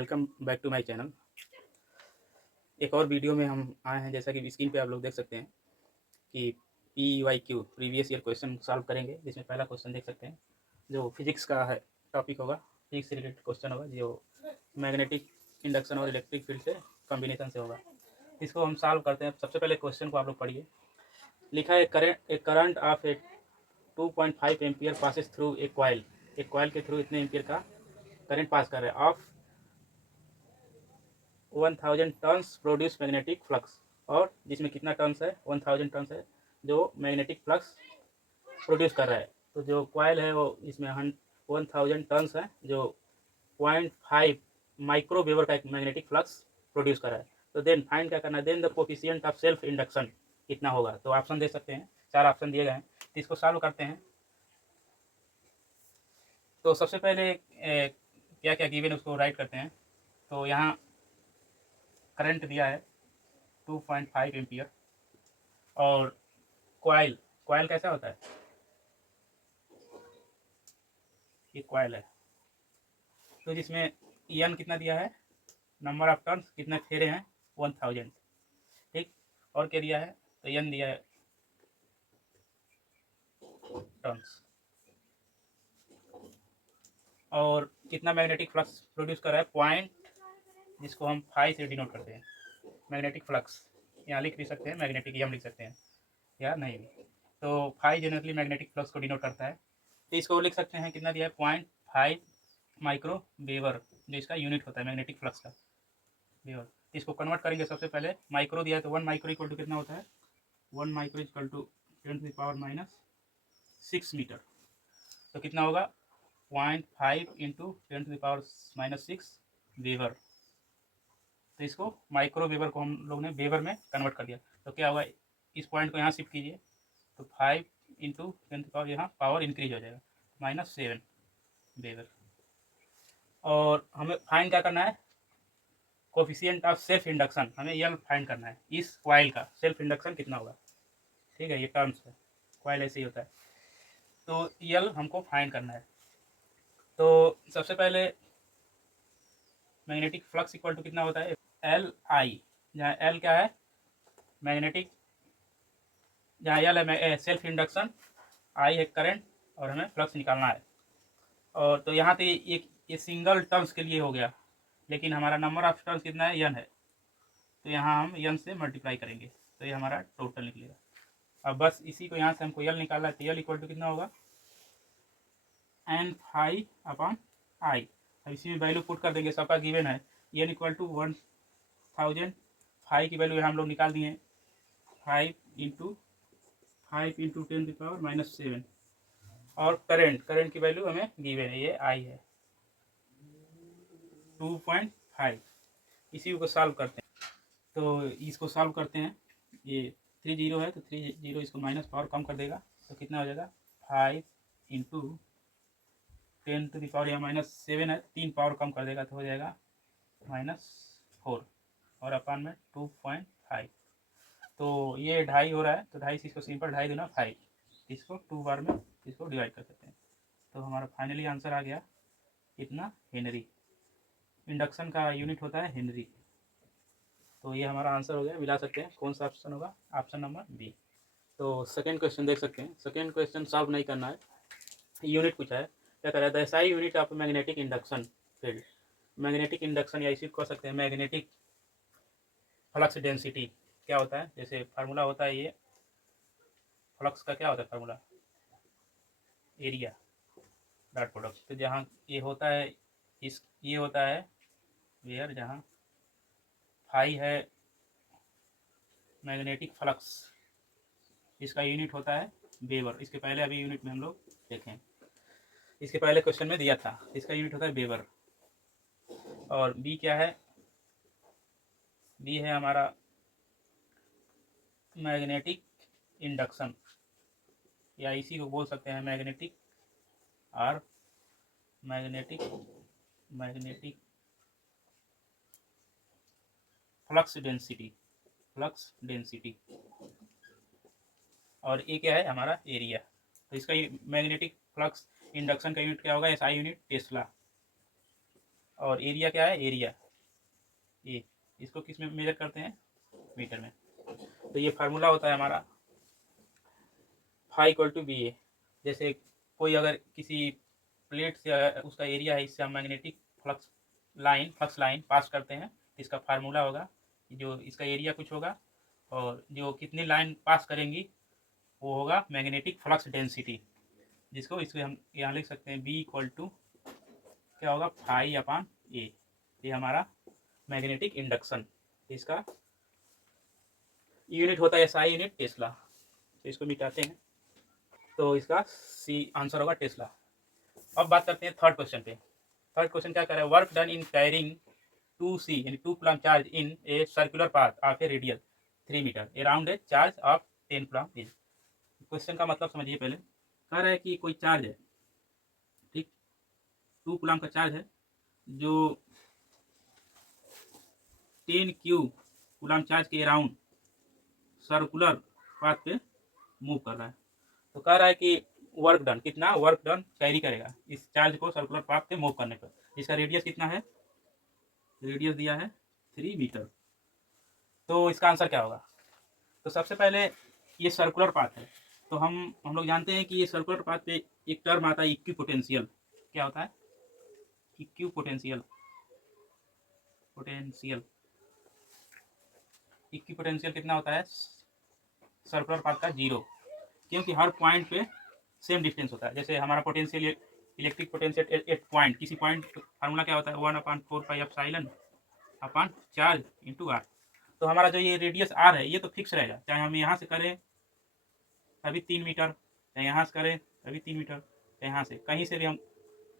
Welcome back to my channel. एक और video में हम आए हैं, जैसा कि स्क्रीन पे आप लोग देख सकते हैं कि PYQ previous year question solve करेंगे। जिसमें पहला क्वेश्चन देख सकते हैं जो फिजिक्स का है, टॉपिक होगा, फिजिक्स से रिलेटेड क्वेश्चन होगा, जो मैग्नेटिक इंडक्शन और इलेक्ट्रिक फील्ड से कॉम्बिनेशन से होगा। इसको हम सॉल्व करते हैं। सबसे पहले क्वेश्चन को आप लोग पढ़िए। लिखा है current of A 2.5 ampere passes through a coil. एक कॉइल के थ्रू इतने एम्पियर का करंट पास कर रहा है of 1000 turns produce magnetic flux, और जिसमें कितना टर्न्स है, 1000 टर्न्स है जो मैग्नेटिक फ्लक्स प्रोड्यूस कर रहा है। तो जो कॉइल है वो इसमें 1000 टर्न्स है जो 0.5 माइक्रोवेवर का एक मैग्नेटिक फ्लक्स प्रोड्यूस कर रहा है। तो देन फाइंड क्या करना है, then the coefficient of self induction कितना होगा। तो ऑप्शन दे सकते हैं, 4 ऑप्शन दिए गए हैं। तो इसको सॉल्व करते हैं। तो सबसे पहले क्या क्या गिवन उसको राइट करते हैं। तो यहाँ करंट दिया है 2.5 एम्पियर, और कॉइल कॉइल कैसा होता है, ये कॉइल है। तो जिसमें एन कितना दिया है, नंबर ऑफ टर्न्स कितने फेरे हैं, 1000, ठीक। और क्या दिया है, तो एन दिया है टर्न्स, और कितना मैग्नेटिक फ्लक्स प्रोड्यूस कर रहा है, पॉइंट, जिसको हम फाई से डिनोट करते हैं। मैग्नेटिक फ्लक्स यहाँ लिख भी सकते हैं, मैग्नेटिक एम लिख सकते हैं या नहीं भी। तो फाई जनरली मैग्नेटिक फ्लक्स को डिनोट करता है। तो इसको लिख सकते हैं, कितना दिया है, 0.5 माइक्रो वेवर, जो इसका यूनिट होता है मैग्नेटिक फ्लक्स का, वेवर। इसको कन्वर्ट करेंगे। सबसे पहले माइक्रो दिया है, तो 1 माइक्रो इक्वल टू कितना होता है, 1 माइक्रो इक्वल टू 10⁻⁻6 मीटर। तो कितना होगा, 0.5 इंटू 10⁻⁻6 वेवर। तो इसको माइक्रो वेवर को हम लोग ने वेवर में कन्वर्ट कर दिया। तो क्या होगा, इस पॉइंट को यहाँ शिफ्ट कीजिए, तो 5 इंटू 10 यहाँ पावर इंक्रीज हो जाएगा, -7 वेवर। और हमें फाइंड क्या करना है, कोफिशिएंट ऑफ सेल्फ इंडक्शन, हमें यल फाइंड करना है। इस कॉइल का सेल्फ इंडक्शन कितना होगा, ठीक है, ये टर्म्स है, कॉइल ऐसे ही होता है। तो यल हमको फाइंड करना है। तो सबसे पहले मैग्नेटिक फ्लक्स इक्वल टू कितना होता है, एल आई, जहाँ एल क्या है मैग्नेटिक, जहाँ एल है सेल्फ इंडक्शन, आई है करंट, और हमें फ्लक्स निकालना है। और तो यहाँ तो ये सिंगल टर्म्स के लिए हो गया, लेकिन हमारा नंबर ऑफ टर्म्स कितना है, एन है। तो यहाँ हम एन से मल्टीप्लाई करेंगे, तो ये हमारा टोटल निकलेगा। अब बस इसी को यहाँ से हमको यल निकालना है। तो यल इक्वल टू कितना होगा, एन फाई अपॉन आई। अब इसी में वैल्यू पुट कर देंगे, सबका गिवन है। एन इक्वल टू 1000, फाई की वैल्यू हम लोग निकाल दिए, 5 इंटू 10⁻⁻7। और करंट की वैल्यू हमें गिवन है, ये आई है 2.5। इसी को सॉल्व करते हैं। तो इसको सॉल्व करते हैं। ये 3 जीरो है, तो 3 जीरो इसको माइनस पावर कम कर देगा, तो कितना हो जाएगा, 5 इंटू 10⁻, यहाँ -7 है, 3 पावर कम कर देगा, तो हो जाएगा -4, और अपान में 2.5। तो ये 2.5 हो रहा है, तो 2.5 से इसको सिंपल 2.5 दूना 5, इसको 2 बार में इसको डिवाइड कर सकते हैं। तो हमारा फाइनली आंसर आ गया कितना, हेनरी। इंडक्शन का यूनिट होता है हेनरी। तो ये हमारा आंसर हो गया। मिला सकते हैं कौन सा ऑप्शन होगा, ऑप्शन नंबर बी। तो सेकेंड क्वेश्चन देख सकते हैं। सेकेंड क्वेश्चन सॉल्व नहीं करना है, यूनिट पूछा है। क्या कर रहा है, SI unit of magnetic induction field. Magnetic induction, या इसी को कह सकते हैं मैग्नेटिक फ्लक्स डेंसिटी। क्या होता है, जैसे फार्मूला होता है, ये फ्लक्स का क्या होता है फार्मूला, एरिया डॉट प्रोडक्ट। तो जहाँ ये होता है, ये होता है वेयर, जहाँ फाई है मैग्नेटिक फ्लक्स, इसका यूनिट होता है वेबर। इसके पहले अभी यूनिट में हम लोग देखें, इसके पहले क्वेश्चन में दिया था, इसका यूनिट होता है वेबर। और बी क्या है, बी है हमारा मैग्नेटिक इंडक्शन, या इसी को बोल सकते हैं मैग्नेटिक और magnetic flux density, flux density. और ये क्या है, हमारा एरिया। तो इसका मैग्नेटिक फ्लक्स इंडक्शन का यूनिट क्या होगा, SI यूनिट टेस्ला। और एरिया क्या है, एरिया ए, इसको किस में मेजर करते हैं, मीटर में। तो ये फार्मूला होता है हमारा फाई इक्वल टू बी ए। जैसे कोई अगर किसी प्लेट से उसका एरिया है, इससे हम मैग्नेटिक फ्लक्स लाइन पास करते हैं, तो इसका फार्मूला होगा जो इसका एरिया कुछ होगा और जो कितनी लाइन पास करेंगी वो होगा मैग्नेटिक फ्लक्स डेंसिटी, जिसको इसको हम यहाँ लिख सकते हैं बी इक्वल टू क्या होगा, फाई अपान ए। ये हमारा मैग्नेटिक इंडक्शन, इसका यूनिट होता है एसआई यूनिट टेस्ला। तो इसको मिटाते हैं, तो इसका सी आंसर होगा टेस्ला। अब बात करते हैं थर्ड क्वेश्चन पे। थर्ड क्वेश्चन क्या कर रहा है, work done in carrying 2c यानी 2 coulomb charge in a circular path of a radial 3 metre around a charge of 10 coulomb is. Question का मतलब समझिए पहले। कह रहा है कि कोई चार्ज है, ठीक, 2 कूलम का चार्ज है जो 10 कूलम चार्ज के अराउंड सर्कुलर पाथ पे मूव कर रहा है। तो कह रहा है कि वर्क डन, कितना वर्क डन कैरी करेगा इस चार्ज को सर्कुलर पाथ पे मूव करने पर। इसका रेडियस कितना है, रेडियस दिया है 3 मीटर। तो इसका आंसर क्या होगा। तो सबसे पहले ये सर्कुलर पाथ है, तो हम लोग जानते हैं कि ये सर्कुलर पाथ पे एक टर्म आता है इक्वी पोटेंशियल। क्या होता है, इक्वी पोटेंशियल। इक्वी पोटेंशियल कितना होता है सर्कुलर पाथ का, 0, क्योंकि हर पॉइंट पे सेम डिस्टेंस होता है। जैसे हमारा potential electric potential at point, किसी पॉइंट फार्मूला क्या होता है 1/4πε अपान चार्ज इंटू आर। तो हमारा जो ये रेडियस आर है ये तो फिक्स रहेगा, चाहे हम यहाँ से करें अभी 3 मीटर, चाहे यहाँ से करें अभी 3 मीटर, चाहे यहाँ से कहीं से भी हम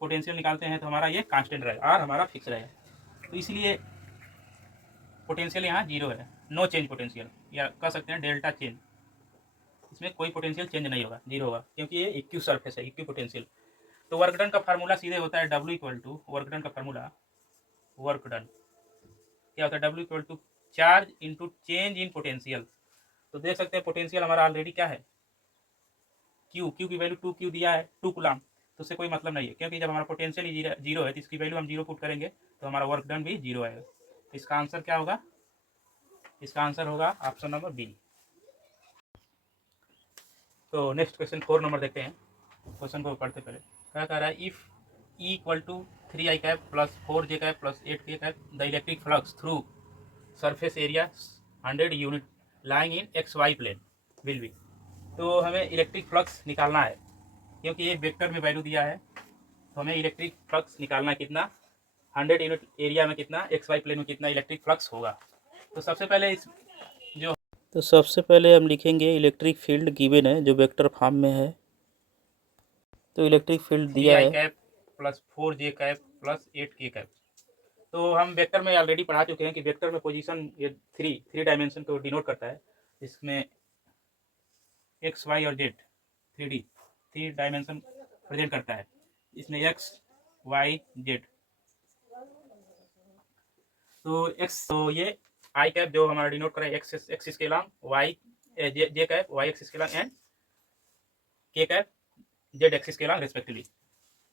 पोटेंशियल निकालते हैं तो हमारा ये कांस्टेंट रहेगा, आर हमारा फिक्स रहेगा। तो इसलिए पोटेंशियल यहाँ 0 है, नो चेंज पोटेंशियल, या कह सकते हैं डेल्टा चेंज। इसमें कोई पोटेंशियल चेंज नहीं होगा, 0 होगा, क्योंकि ये इक्वी सरफेस है, इक्वी पोटेंशियल। तो वर्क डन का फार्मूला सीधे होता है W equal to, work done का फार्मूला, वर्क डन क्या होता है W equal to charge into change in potential. तो देख सकते हैं पोटेंशियल हमारा ऑलरेडी क्या है, Q की वैल्यू 2Q दिया है, 2 कूलम, तो उससे कोई मतलब नहीं है, क्योंकि जब हमारा पोटेंशियल ही 0 है तो इसकी वैल्यू हम 0 पुट करेंगे तो हमारा वर्क डन भी 0 आएगा। तो इसका आंसर क्या होगा, इसका आंसर होगा ऑप्शन नंबर बी। तो नेक्स्ट क्वेश्चन 4 नंबर देखते हैं। क्वेश्चन को पढ़ते पहले क्या कह रहा है, if E equal to 3i cap plus 4j cap plus 8k cap the electric flux through surface area 100 unit lying in XY plane will be. तो हमें इलेक्ट्रिक फ्लक्स निकालना है, क्योंकि ये वेक्टर में वैल्यू दिया है, तो हमें इलेक्ट्रिक फ्लक्स निकालना है कितना, 100 यूनिट एरिया में कितना, XY प्लेन में कितना इलेक्ट्रिक फ्लक्स होगा। तो सबसे पहले हम लिखेंगे इलेक्ट्रिक फील्ड गिवन है जो वेक्टर फॉर्म में है। तो इलेक्ट्रिक फील्ड दिया है 3i cap plus 4j cap plus 8k cap. तो हम वेक्टर में ऑलरेडी पढ़ा चुके हैं कि वेक्टर में पोजीशन ये थ्री डायमेंशन को डिनोट करता है। इसमें एक्स वाई और जेड 3 डायमेंशन प्रेजेंट करता है। इसमें एक्स वाई जेड, तो ये आई कैप जो हमारा डिनोट करें एक्स एक्सिस के लॉन्ग, वाई जे कैप वाई एक्सिस के लॉन्ग एंड के कैप जेड एक्सिस के लॉन्ग रेस्पेक्टिवली।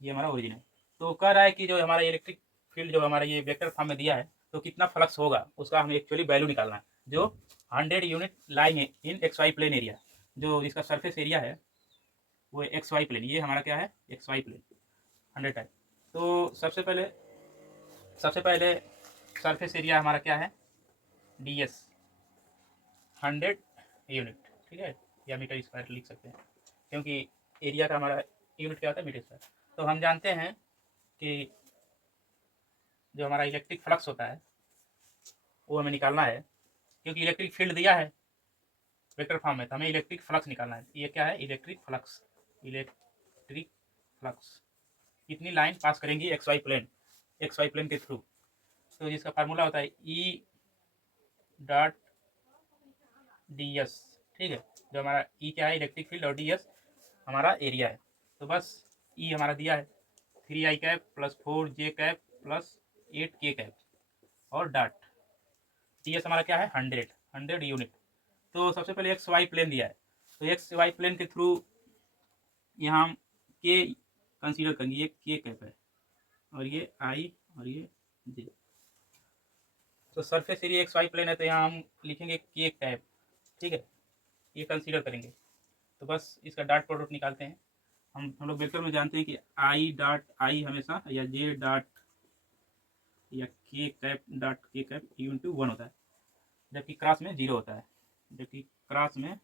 ये हमारा ओरिजिन है। तो कह रहा है कि जो हमारा इलेक्ट्रिक फील्ड जो हमारा ये वेक्टर फॉर्म में दिया है तो कितना फ्लक्स होगा उसका हमें एक्चुअली वैल्यू निकालना है, जो 100 unit lying in XY plain area, जो इसका सरफेस एरिया है वो XY प्लेन, ये हमारा क्या है XY प्लेन 100 है। तो सबसे पहले सरफेस एरिया हमारा क्या है DS 100 यूनिट, ठीक है, या मीटर स्क्वायर लिख सकते हैं, क्योंकि एरिया का हमारा यूनिट क्या होता है मीटर स्क्वायर। तो हम जानते हैं कि जो हमारा इलेक्ट्रिक फ्लक्स होता है वो हमें निकालना है, क्योंकि इलेक्ट्रिक फील्ड दिया है वेक्टर फॉर्म में, तो हमें इलेक्ट्रिक फ्लक्स निकालना है। ये क्या है इलेक्ट्रिक फ्लक्स कितनी लाइन पास करेंगी XY प्लेन के थ्रू। तो जिसका फार्मूला होता है E डॉट DS, ठीक है, जो हमारा E क्या है इलेक्ट्रिक फील्ड और DS हमारा एरिया है। तो बस E हमारा दिया है 3i cap plus 4j cap plus 8k cap और डॉट DS हमारा क्या है 100 यूनिट। तो सबसे पहले XY प्लेन दिया है, तो XY प्लेन के थ्रू यहाँ हम K कंसीडर करेंगे, ये K कैप है और ये I और ये जे। तो surface area x y plane है, तो यहाँ हम लिखेंगे के कैप, ठीक है, ये कंसीडर करेंगे। तो बस इसका डॉट प्रोडक्ट निकालते हैं। हम लोग वेक्टर में जानते हैं कि आई डॉट आई हमेशा या जे डॉट या के कैप डॉट के कैप यू इंटू 1 होता है, जबकि क्रॉस में 0 होता है। जबकि क्रॉस में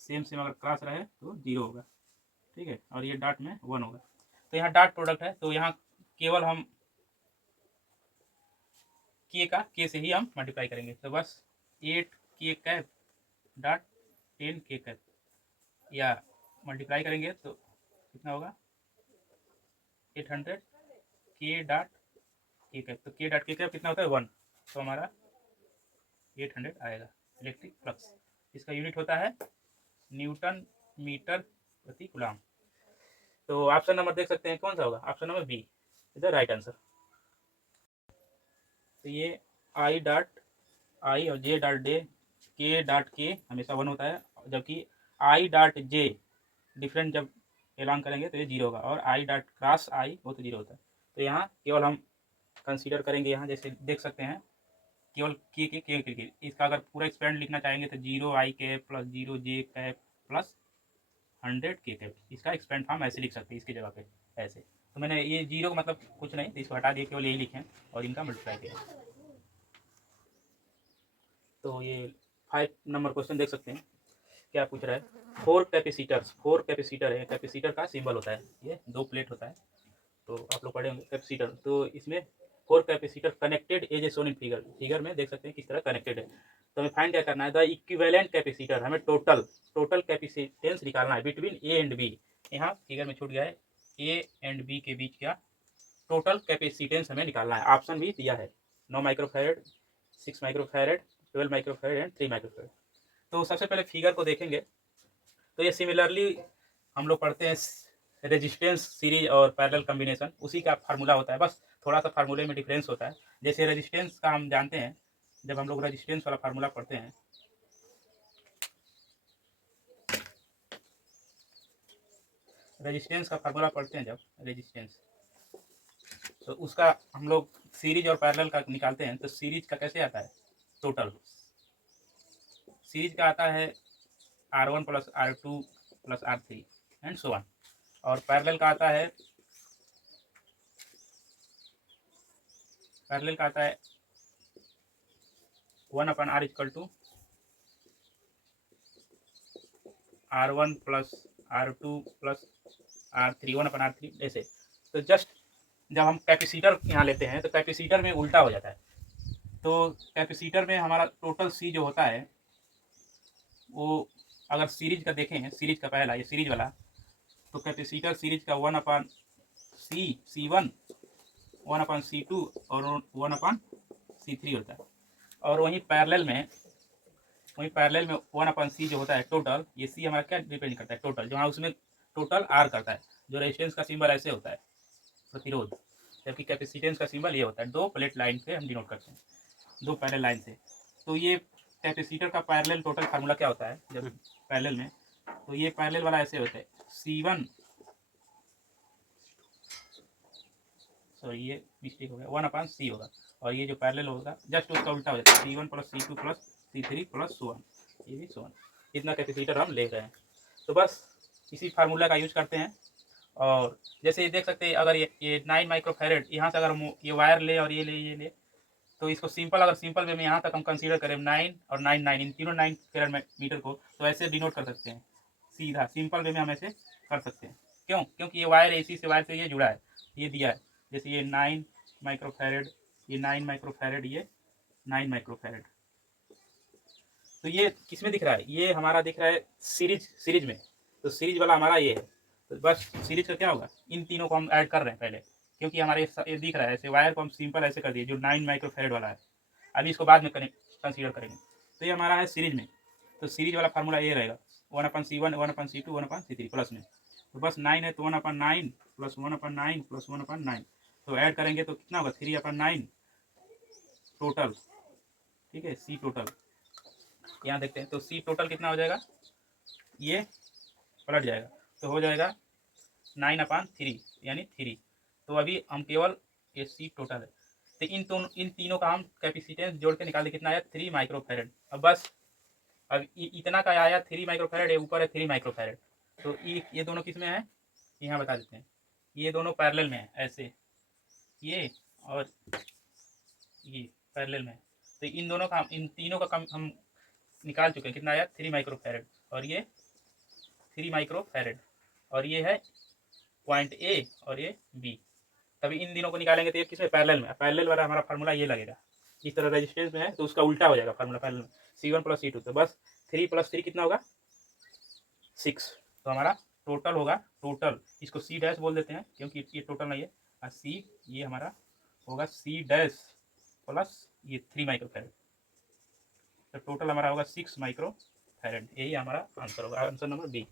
सेम अगर क्रॉस रहे तो 0 होगा, ठीक है, और ये डॉट में 1 होगा। तो यहाँ डॉट प्रोडक्ट है, तो यहाँ केवल हम के से ही हम मल्टीप्लाई करेंगे। तो बस 8 के कैप डॉट 10 के कैप, या मल्टीप्लाई करेंगे तो कितना होगा 800 के डॉट के कैप। तो के डॉट के कैप कितना होता है 1, तो हमारा 800 आएगा इलेक्ट्रिक फ्लक्स। इसका यूनिट होता है न्यूटन मीटर प्रति कूलम। तो ऑप्शन नंबर देख सकते हैं कौन सा होगा, option number B is the right answer. तो ये आई डॉट आई और जे डॉट डे के डॉट के हमेशा 1 होता है, जबकि आई डॉट जे डिफरेंट जब एलान करेंगे तो ये 0 होगा, और आई डॉट क्रॉस आई वो तो 0 होता है। तो यहाँ केवल हम कंसीडर करेंगे, यहाँ जैसे देख सकते हैं केवल के। इसका अगर पूरा एक्सपेंड लिखना चाहेंगे तो 0 आई कैप प्लस 0 जे कैप प्लस 100 के कैप। इसका एक्सपेंड फॉर्म ऐसे लिख सकते हैं इसकी जगह पे ऐसे। तो मैंने ये 0 का मतलब कुछ नहीं, तो इसको हटा दिए, केवल यही लिखें और इनका मल्टीप्लाई किया। तो ये 5 नंबर क्वेश्चन देख सकते हैं क्या पूछ रहा है। 4 कैपेसिटर है, कैपेसिटर का सिंबल होता है, ये 2 प्लेट होता है, तो आप लोग पढ़े होंगे कैपेसिटर। तो इसमें 4 capacitor connected as a shown in figure में देख सकते हैं किस तरह कनेक्टेड है। तो हमें फाइंड क्या करना है, द इक्विवेलेंट कैपेसिटर, हमें टोटल कैपेसिटेंस निकालना है बिटवीन ए एंड बी। यहाँ फिगर में छूट गया है, ए एंड बी के बीच का टोटल कैपेसिटेंस हमें निकालना है। ऑप्शन भी दिया है 9 microfarad, 6 microfarad, 12 microfarad and 3 microfarad. तो सबसे पहले फिगर को देखेंगे, तो ये सिमिलरली हम लोग पढ़ते हैं रेजिस्टेंस सीरीज और पैरेलल कॉम्बिनेशन, उसी का फार्मूला होता है, बस थोड़ा सा फार्मूले में डिफरेंस होता है। जैसे रेजिस्टेंस का हम जानते हैं, जब हम लोग रेजिस्टेंस वाला फार्मूला पढ़ते हैं, रेजिस्टेंस का फार्मूला पढ़ते हैं जब रेजिस्टेंस, तो उसका हम लोग सीरीज और पैरेलल का निकालते हैं। तो सीरीज का कैसे आता है, टोटल सीरीज का आता है R1 plus R2 plus R3 and so on, और पैरेलल का आता है one upon R equal to R1 plus R2 plus R3 1 upon R3 ऐसे। तो जस्ट जब हम कैपेसिटर यहाँ लेते हैं तो कैपेसिटर में उल्टा हो जाता है। तो कैपेसिटर में हमारा टोटल सी जो होता है वो, अगर सीरीज का देखें, सीरीज का पहला ये सीरीज वाला, तो कैपेसिटर सीरीज का 1 अपन C1, 1 अपन C2 और 1 अपन C3 होता है। और वहीं पैरेलल में 1 अपन सी जो होता है टोटल, ये सी हमारा क्या डिपेंड करता है, टोटल, जहाँ उसमें टोटल आर करता है। जो रेजिस्टेंस का सिंबल ऐसे होता है प्रतिरोध, जबकि कैपेसिटेंस का सिंबल ये होता है। 2 प्लेट लाइन से हम डिनोट करते हैं, 2 पैरेलल लाइन से। तो ये कैपेसिटर का पैरेलल टोटल फार्मूला क्या होता है जब पैरेलल में, तो ये पैरेलल वाला ऐसे होता है C1, सॉरी ये मिस्टेक हो गया, 1 अपन सी होगा, और ये जो पैरेलल होगा जस्ट उसका उल्टा हो जाता है, C1 plus C2 plus C3 plus so on, ये भी सो ऑन। इतना कैपेसिटर हम ले रहे हैं। तो बस इसी फार्मूला का यूज करते हैं। और जैसे ये देख सकते हैं, अगर ये 9 माइक्रोफैरड यहाँ से अगर हम ये वायर ले और ये ले, तो इसको सिंपल, अगर सिंपल वे में यहाँ तक हम कंसीडर करें 9 और 9 इन तीनों 9 फैरड मीटर को, तो ऐसे डिनोट कर सकते हैं, सीधा सिंपल वे में हम ऐसे कर सकते हैं। क्यों, क्योंकि ये वायर इसी से वायर से ये जुड़ा है, ये दिया है, जैसे ये 9 माइक्रोफैरड, ये 9 माइक्रोफैरड, ये 9 माइक्रोफैरड। तो ये किस में दिख रहा है, ये हमारा दिख रहा है सीरीज में। तो सीरीज वाला हमारा ये है। तो बस सीरीज का क्या होगा, इन तीनों को हम ऐड कर रहे हैं पहले, क्योंकि हमारे ये दिख रहा है ऐसे, वायर को हम सिंपल ऐसे कर दिए जो 9 माइक्रोफैरड वाला है। अभी इसको बाद में कंसीडर करेंगे। तो ये हमारा है सीरीज में। तो सीरीज वाला फार्मूला ये रहेगा 1 अपन C1, 1 अपन C2, 1 अपन C3 प्लस में। तो बस 9 है तो 1 अपन 9 प्लस 1 अपन 9 प्लस 1 अपन 9, तो ऐड करेंगे तो कितना होगा 3 अपन 9 टोटल, ठीक है, सी टोटल। यहाँ देखते हैं तो सी टोटल कितना हो जाएगा, ये पलट जाएगा तो हो जाएगा 9 अपन 3 यानी 3, तो अभी हम केवल ये सी टोटल है, तो इन तीनों का हम कैपेसिटेंस जोड़ के निकाल दे, कितना आया 3 माइक्रोफैरड। अब बस अब इतना का आया 3 माइक्रोफैरड, ये ऊपर है 3 माइक्रोफैरड, तो ये दोनों किस में है, यहाँ बता देते हैं, ये दोनों पैरेलल में है, ऐसे ये और ये पैरेलल में है। तो इन दोनों का इन तीनों का कम हम निकाल चुके हैं, कितना आया 3 माइक्रोफैरड, और ये 3 माइक्रोफैरड, और ये है पॉइंट ए और ये बी। तभी इन दिनों को निकालेंगे तो ये किसमें, पैरेलल में। पैरेलल वाला हमारा फार्मूला ये लगेगा, इस तरह रेजिस्टेंस में है तो उसका उल्टा हो जाएगा फार्मूला पैरेलल में, C1 + C2, तो बस 3 + 3 कितना होगा 6। तो हमारा टोटल होगा, टोटल इसको C डैश बोल देते हैं क्योंकि ये टोटल नहीं है, और C ये हमारा होगा C डैश प्लस ये 3 माइक्रोफैरड, तो टोटल हमारा होगा 6 माइक्रोफैरड। यही हमारा आंसर होगा, आंसर नंबर बी।